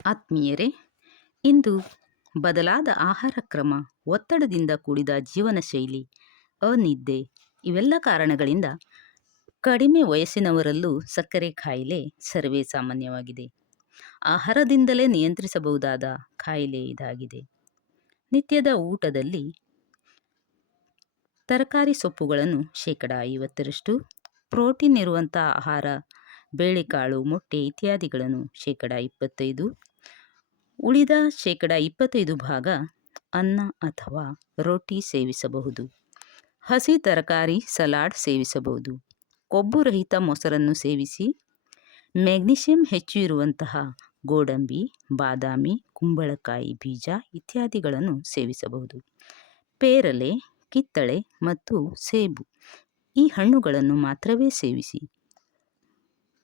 ಆತ್ಮೀಯರೇ, ಇಂದು ಬದಲಾದ ಆಹಾರ ಕ್ರಮ, ಒತ್ತಡದಿಂದ ಕೂಡಿದ ಜೀವನ ಶೈಲಿ, ಅನಿದ್ದೆ ಇವೆಲ್ಲ ಕಾರಣಗಳಿಂದ ಕಡಿಮೆ ವಯಸ್ಸಿನವರಲ್ಲೂ ಸಕ್ಕರೆ ಕಾಯಿಲೆ ಸರ್ವೇ ಸಾಮಾನ್ಯವಾಗಿದೆ. ಆಹಾರದಿಂದಲೇ ನಿಯಂತ್ರಿಸಬಹುದಾದ ಕಾಯಿಲೆ ಇದಾಗಿದೆ. ನಿತ್ಯದ ಊಟದಲ್ಲಿ ತರಕಾರಿ ಸೊಪ್ಪುಗಳನ್ನು 50%, ಪ್ರೋಟೀನ್ ಇರುವಂಥ ಆಹಾರ ಬೇಳೆಕಾಳು, ಮೊಟ್ಟೆ ಇತ್ಯಾದಿಗಳನ್ನು 25%, ಉಳಿದ 25% ಭಾಗ ಅನ್ನ ಅಥವಾ ರೊಟ್ಟಿ ಸೇವಿಸಬಹುದು. ಹಸಿ ತರಕಾರಿ ಸಲಾಡ್ ಸೇವಿಸಬಹುದು. ಕೊಬ್ಬು ರಹಿತ ಮೊಸರನ್ನು ಸೇವಿಸಿ. ಮೆಗ್ನೀಷಿಯಂ ಹೆಚ್ಚು ಇರುವಂತಹ ಗೋಡಂಬಿ, ಬಾದಾಮಿ, ಕುಂಬಳಕಾಯಿ ಬೀಜ ಇತ್ಯಾದಿಗಳನ್ನು ಸೇವಿಸಬಹುದು. ಪೇರಲೆ, ಕಿತ್ತಳೆ ಮತ್ತು ಸೇಬು ಈ ಹಣ್ಣುಗಳನ್ನು ಮಾತ್ರವೇ ಸೇವಿಸಿ.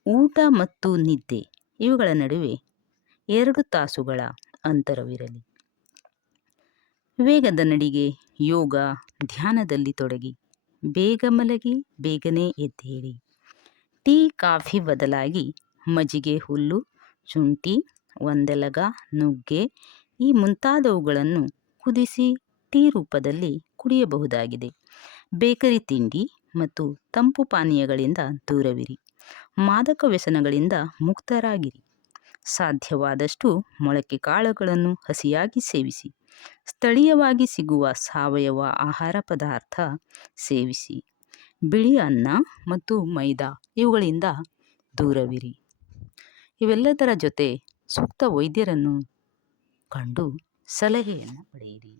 ಊಟ ಮತ್ತು ನಿದ್ದೆ ಇವುಗಳ ನಡುವೆ 2 ತಾಸುಗಳ ಅಂತರವಿರಲಿ. ವೇಗದ ನಡಿಗೆ, ಯೋಗ, ಧ್ಯಾನದಲ್ಲಿ ತೊಡಗಿ. ಬೇಗ ಮಲಗಿ, ಬೇಗನೆ ಎದ್ದೇಳಿ. ಟೀ, ಕಾಫಿ ಬದಲಾಗಿ ಮಜ್ಜಿಗೆ ಹುಲ್ಲು, ಶುಂಠಿ, ಒಂದೆಲಗ, ನುಗ್ಗೆ ಈ ಮುಂತಾದವುಗಳನ್ನು ಕುದಿಸಿ ಟೀ ರೂಪದಲ್ಲಿ ಕುಡಿಯಬಹುದಾಗಿದೆ. ಬೇಕರಿ ತಿಂಡಿ ಮತ್ತು ತಂಪು ಪಾನೀಯಗಳಿಂದ ದೂರವಿರಿ. ಮಾದಕ ವ್ಯಸನಗಳಿಂದ ಮುಕ್ತರಾಗಿರಿ. ಸಾಧ್ಯವಾದಷ್ಟು ಮೊಳಕೆ ಕಾಳುಗಳನ್ನು ಹಸಿಯಾಗಿ ಸೇವಿಸಿ. ಸ್ಥಳೀಯವಾಗಿ ಸಿಗುವ ಸಾವಯವ ಆಹಾರ ಪದಾರ್ಥ ಸೇವಿಸಿ. ಬಿಳಿ ಅನ್ನ ಮತ್ತು ಮೈದಾ ಇವುಗಳಿಂದ ದೂರವಿರಿ. ಇವೆಲ್ಲದರ ಜೊತೆ ಸೂಕ್ತ ವೈದ್ಯರನ್ನು ಕಂಡು ಸಲಹೆಯನ್ನು ಪಡೆಯಿರಿ.